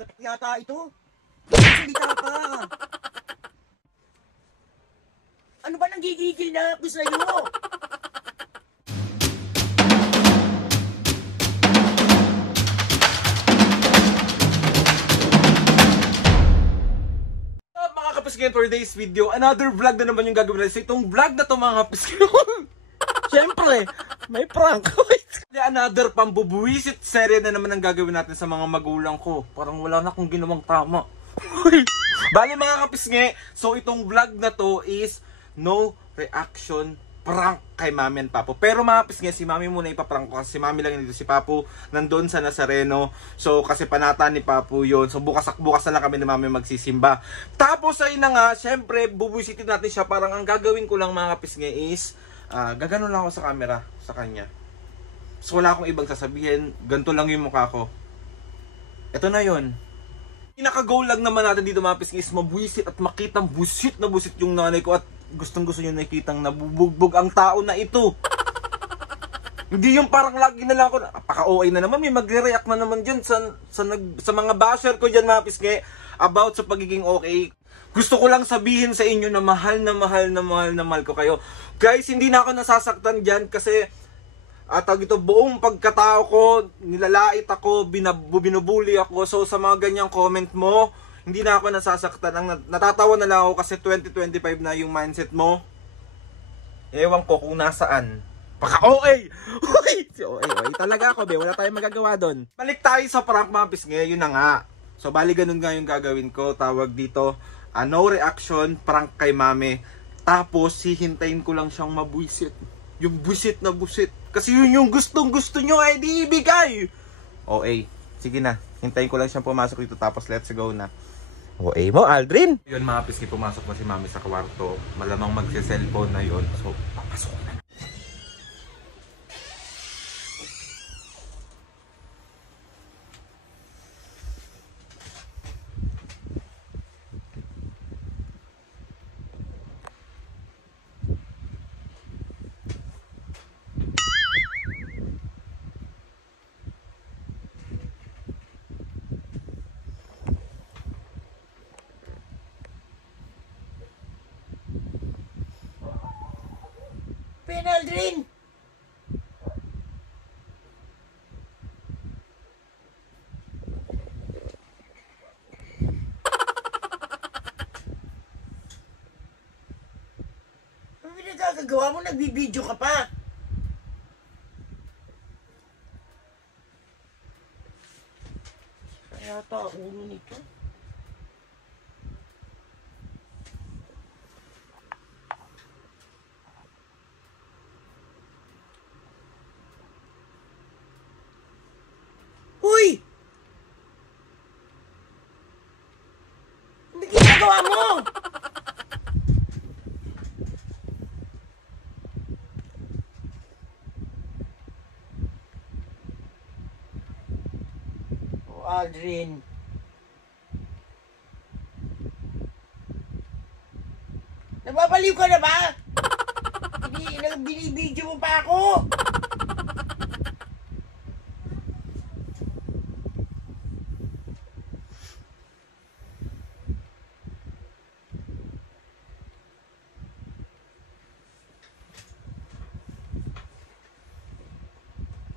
Sikat yata ito. Salita pa. Ano ba nanggigigil na ako sa'yo? Mga kapiskin, for today's video, another vlog na naman yung gagawin natin. Itong vlog na to mga kapiskin. Siyempre, may prank. Another pambubuwisit serye na naman ang gagawin natin sa mga magulang ko. Parang wala na akong ginawang tama. Bali mga kapisngi, so itong vlog na to is no reaction prank kay Mami and Papo. Pero mga kapisngi, si Mami muna ipaprank ko kasi si Mami lang dito, si Papo nandun sa Nazareno. So kasi panata ni Papo yun. So bukas na lang kami ni Mami magsisimba. Tapos ayun na nga, syempre bubuwisitin natin siya. Parang ang gagawin ko lang mga kapisngi is gagano lang ako sa camera sa kanya. So wala akong ibang sasabihin, ganito lang yung mukha ko. Ito na yun. Pinaka-goal lang naman natin dito mga pisngi is mabuisit at makitang busit na busit yung nanay ko. At gustong gusto nyo nakitang nabubugbog ang tao na ito. Hindi yung parang lagi na lang ako, napaka-OA na naman, may magre-react na naman dyan sa mga basher ko dyan mga pisngi about sa pagiging okay. Gusto ko lang sabihin sa inyo na mahal na mahal ko kayo. Guys, hindi na ako nasasaktan dyan kasi ito buong pagkatao ko, nilalait ako, binubuli ako. So sa mga ganyang comment mo, hindi na ako nasasaktan. Natatawa na lang ako kasi 2025 na yung mindset mo. Ewan ko kung nasaan. Paka-OA! Si OA talaga ako, be. Wala tayong magagawa doon. Balik tayo sa prank mga pisngi, yun na nga. So bali ganun nga yung gagawin ko. Tawag dito, no reaction, prank kay Mami. Tapos hihintayin ko lang siyang mabuisit. Yung busit na busit. Kasi yun yung gustong-gusto nyo ay di ibigay. OA. Sige na. Hintayin ko lang siyang pumasok dito tapos let's go na. OA mo, Aldrin. Yun mga pisngi, pumasok na si Mami sa kwarto. Malamang magse-cellphone na yun. So, papasok na. Aldrin! Ano pinagkakagawa mo? Nagbibideo ka pa? Kaya ata ulo nito. Uy! Ano ginagawa mo? Oh, Aldrin. Nababaliw ka na ba? Binibidyo mo pa ako.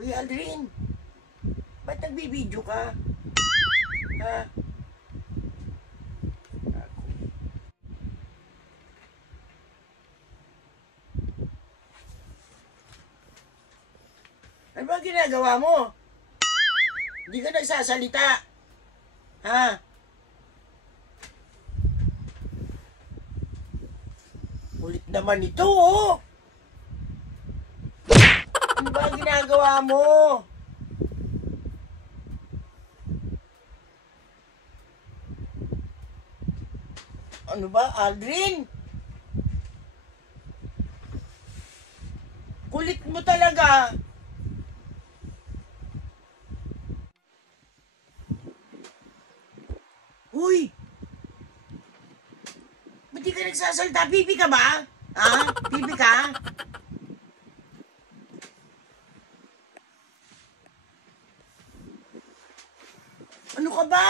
Uy, Aldrin, ba't nagbibideo ka? Ha? Ano ba ginagawa mo? Hindi ka nagsasalita. Ha? Ulit naman ito, oh! Ano ba ginagawa mo? Ano ba, Aldrin? Kulit mo talaga. Uy! Ba't di ka nagsasalita? Pipi ka ba? Ha? Pipi ka? Ano ka ba?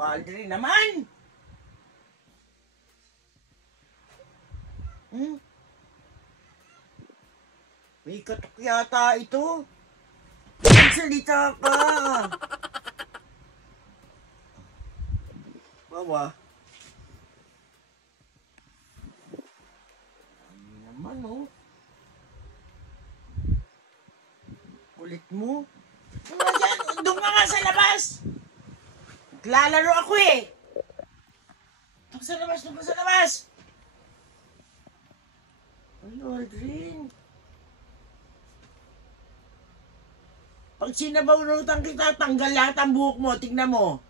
Aldrin naman! May katok yata ito. Magsalita ka! Bawa. Ano naman, oh? Kulit mo. Doon ka nga sa labas! Naglalaro ako eh! Doon sa labas, doon ka sa labas! Ay, Aldrin. Pag sinabaw-rutan kita, tanggal lahat ang buhok mo. Tignan mo.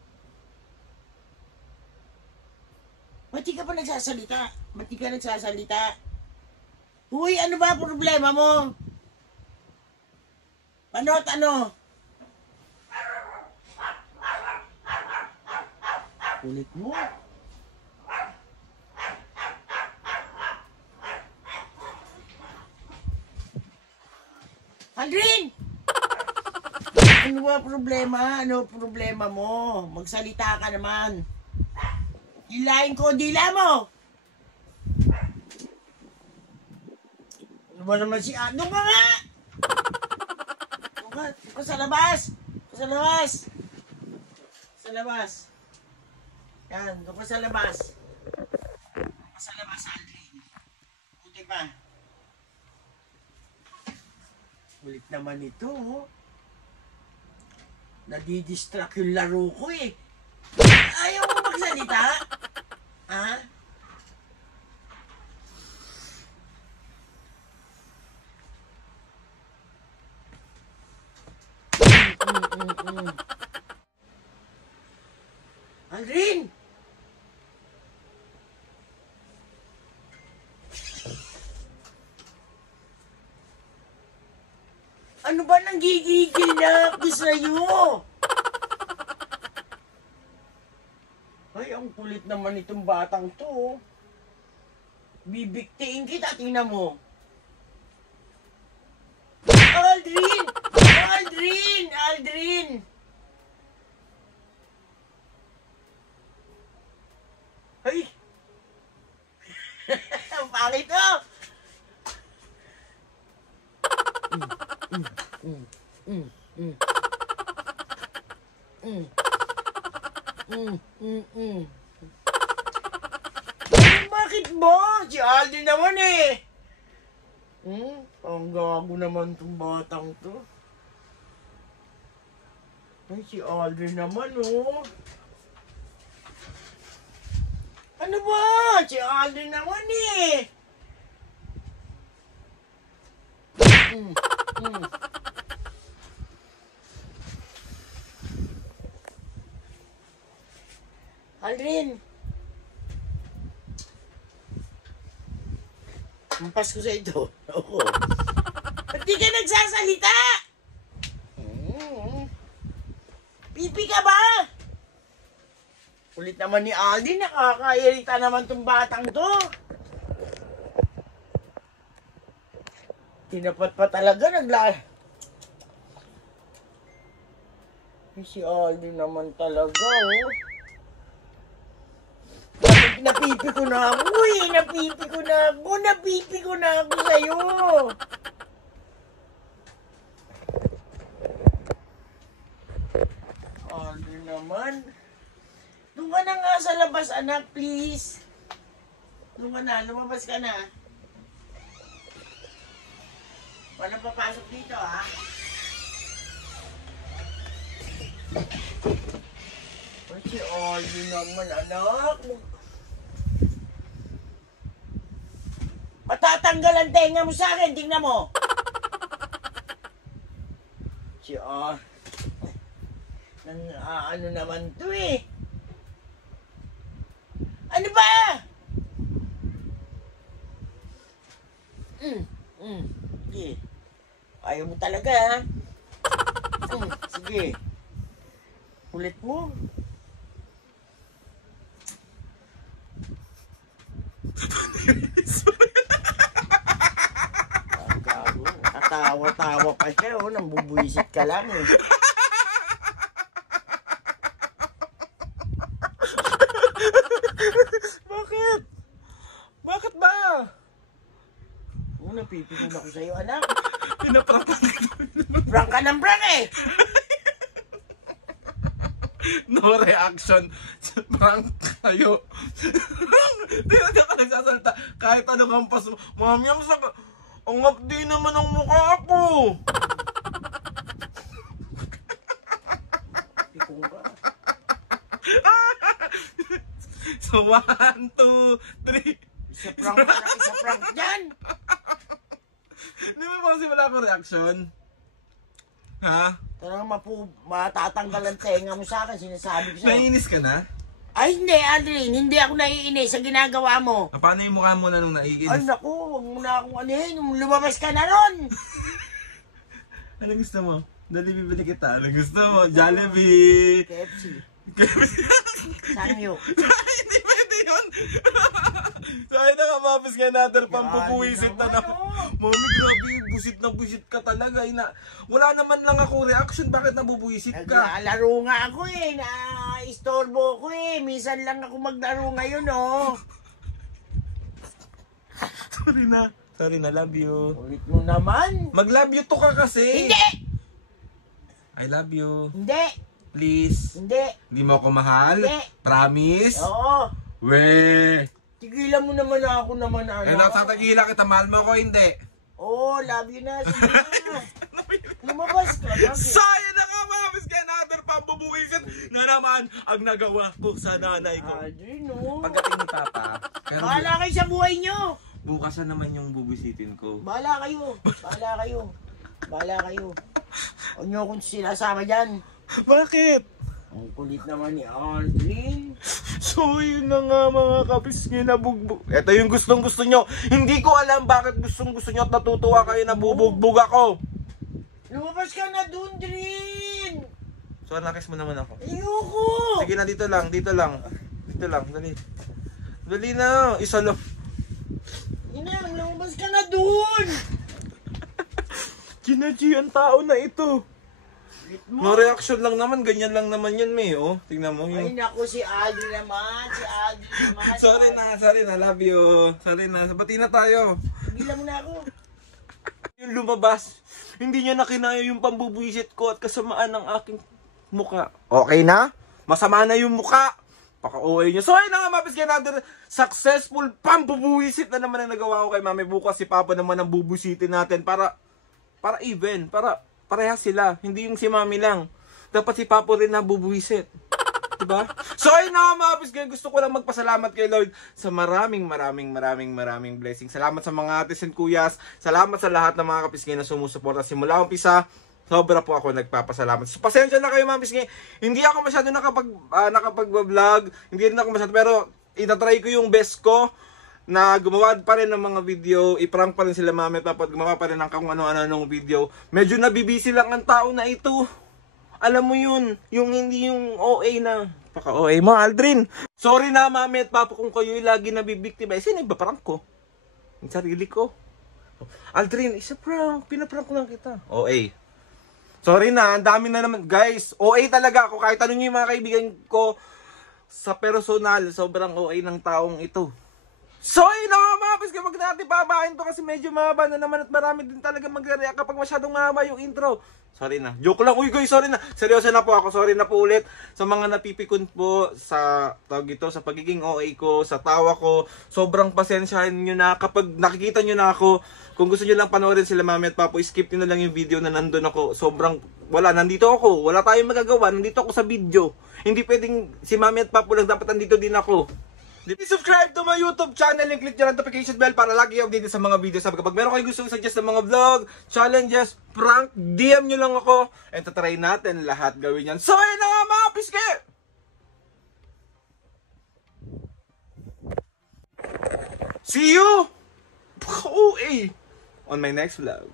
Ba't di ka pa nagsasalita? Ba't di ka nagsasalita? Uy, ano ba problema mo? Pano't ano? Kulit mo. Aldrin! Ano ba problema? Ano problema mo? Magsalita ka naman. Hilahin ko dila mo! Ano ba naman si Ano ka nga? Doon ka sa labas! Sa labas! Sa labas! Yan, doon ka sa labas. Doon ka sa labas, Aldrin. Buti pa. Ulit naman ito, oh. Nadidistract yung laro ko eh. Ayaw mo magsalita? Ha? Aldrin! Ano ba nang gigigil na ako sa'yo? Ay, ang kulit naman itong batang to. Bibiktiin kita, tingnan mo. Aldrin! Aldrin! Aldrin! Ay! Ang pangit to! Bakit ba? Si Aldrin naman eh. Ang gago naman tong batang to. Ay, si Aldrin naman oh. Ano ba? Si Aldrin naman eh. Aldrin! Ampas ko sa ito. Oo. Ba't di ka nagsasalita? Pipi ka ba? Kulit naman ni Aldrin. Nakakairita naman tong batang to. Tinapat pa talaga. Si Aldrin naman talaga, oh. Napipi ko na ako eh. Napipi ko na ako sa'yo. Aldrin naman. Doon ka na nga sa labas, anak, please. Doon ka na, lumabas ka na. Walang papasok dito, ha? Si Aldrin naman, anak. Matatanggal ang tenga mo sa akin, tingnan mo. Si ano naman to eh. Ano ba? Sige. Ayaw mo talaga, ha? Sige. Kulit mo. Tawa-tawa pa siya, oh. Nambubuisit ka lang, eh. pipigil ako sa'yo, anak. Pinaprank lang. Prank ka ng prank eh. No reaction. Prank kayo. Di na ka nagsasalita. Kahit anong hampas mo. Mami, ang saka. Ang ngapdi naman ang mukha ko. Pikong ka. So, 1, 2, 3. Isa prank ka na, isa prank dyan. Di ba kasi wala akong reaction? Ha? Talagang matatanggal ang tenga mo sa akin, sinasabi ko sa'yo. Naiinis ka na? Ay hindi, Aldrin, hindi ako naiinis sa ginagawa mo. Paano yung mukha mo na nung Ay naiinis? naku, huwag mo na akong anuhin, lumabas ka na ron. Ano gusto mo? Dali bibili kita. Ano gusto mo? Jollibee! KFC. Sanyo. Hindi pwede yun! So ayun na nga, mapis nga natin, pampupuwisit na na. Mami, grabe, busit ka talaga. Wala naman lang ako reaction, bakit nabubuwisit ka? Naglalaro nga ako eh, na-istorbo ko eh. Minsan lang ako maglaro ngayon oh. Sorry na, love you. Ulit mo naman. Mag-love you to ka kasi. Hindi! I love you. Hindi! Please. Hindi! Hindi mo ako mahal? Hindi. Promise? Oo! Weh! Tigilan mo naman ako naman ano. Eh, natatagila kita, mahal mo ako, hindi. Oo, love you na. Sige na. Lumabas ka. So, yun na nga, mabis ka another pambubuwisit na naman ang nagawa ko sa nanay ko. Aldrin oh. Pagdating ni Papa, pero Bahala kayo sa buhay nyo. bukas na naman yung bubisitin ko. Bahala kayo. Bahala kayo. Bahala kayo. Huwag nyo akong sinasama dyan. Bakit? Ang kulit naman ni Aldrin. So, yun na nga mga kapisngi na bugbog. Ito yung gustong-gusto nyo. Hindi ko alam bakit gustong-gusto nyo at natutuwa kayo na bubugbog ako. Lumabas ka na dun, Drin! So, nakis mo naman ako. Ayoko! Sige na, dito lang. Dito lang, dali. Dali na, isa lang. Inang, lumabas ka na dun! Ginaji ang tao na ito. Mo. No reaction lang naman, ganyan lang naman yan, May. Oh, tingnan mo Ay yung... naku, si Aldrin naman. Si Aldrin naman. Sorry na, love you. Sorry na, sabati na tayo. Tigilan mo na ako. Yung lumabas, hindi niya nakinaya yung pambubuisit ko at kasamaan ng aking muka. Okay na? Masama na yung muka. Paka-OA niya. So ayun na nga, mapis ka natin. Successful pambubuisit na naman ang nagawa ko kay Mami. Bukas si Papa naman ang bubusitin natin para even, para parehas sila. Hindi yung si Mami lang. Dapat si Papa rin na bubuisit. Diba? So ayun na mga mapis, gusto ko lang magpasalamat kay Lord sa maraming blessings. Salamat sa mga atis and kuyas. Salamat sa lahat ng mga kapisngay na sumusuporta simula umpisa. Sobra po ako nagpapasalamat. So pasensya na kayo mga kapisngay. Hindi ako masyado nakapag-vlog. Hindi rin ako masyado, pero itatry ko yung best ko na gumawa pa rin ng mga video, i-prank pa rin sila Mami at Papa, gumawa pa rin ng kung ano-ano video. Medyo nabibisi lang ang tao na ito. Alam mo yun, yung hindi yung OA na, paka-OA mo, Aldrin. Sorry na Mami at Papa kung kayo'y lagi nabibiktima. Sino ba prank ko? Yung sarili ko. Aldrin, isa prank, pinaprank lang kita. OA. Sorry na, ang dami na naman. Guys, OA talaga ako. Kahit tanong niyo yung mga kaibigan ko sa personal, sobrang OA ng taong ito. So, yun na mga mapis, kapag natin pabahin to kasi medyo mahaba na naman at marami din talaga mag-react kapag masyadong mahaba yung intro. Sorry na. Joke lang. Uy, guys, sorry na. Seryoso na po ako. Sorry na po ulit sa mga napipikon po sa tawag ito, sa pagiging OA ko, sa tawa ko. Sobrang pasensyahan nyo na kapag nakikita nyo na ako. Kung gusto nyo lang panoorin sila Mami at Papa, skip nyo na lang yung video na nandun ako. Sobrang, nandito ako. Wala tayong magagawa. Nandito ako sa video. Hindi pwedeng si Mami at Papa lang. Dapat nandito din ako. Please subscribe to my YouTube channel and click yung notification bell para lagi updated sa mga videos. Sabi kapag meron kayong gusto suggest ng mga vlog, challenges, prank, DM nyo lang ako. And tatry natin lahat gawin yan. So ayun na nga mga piske! See you! OA! On my next vlog.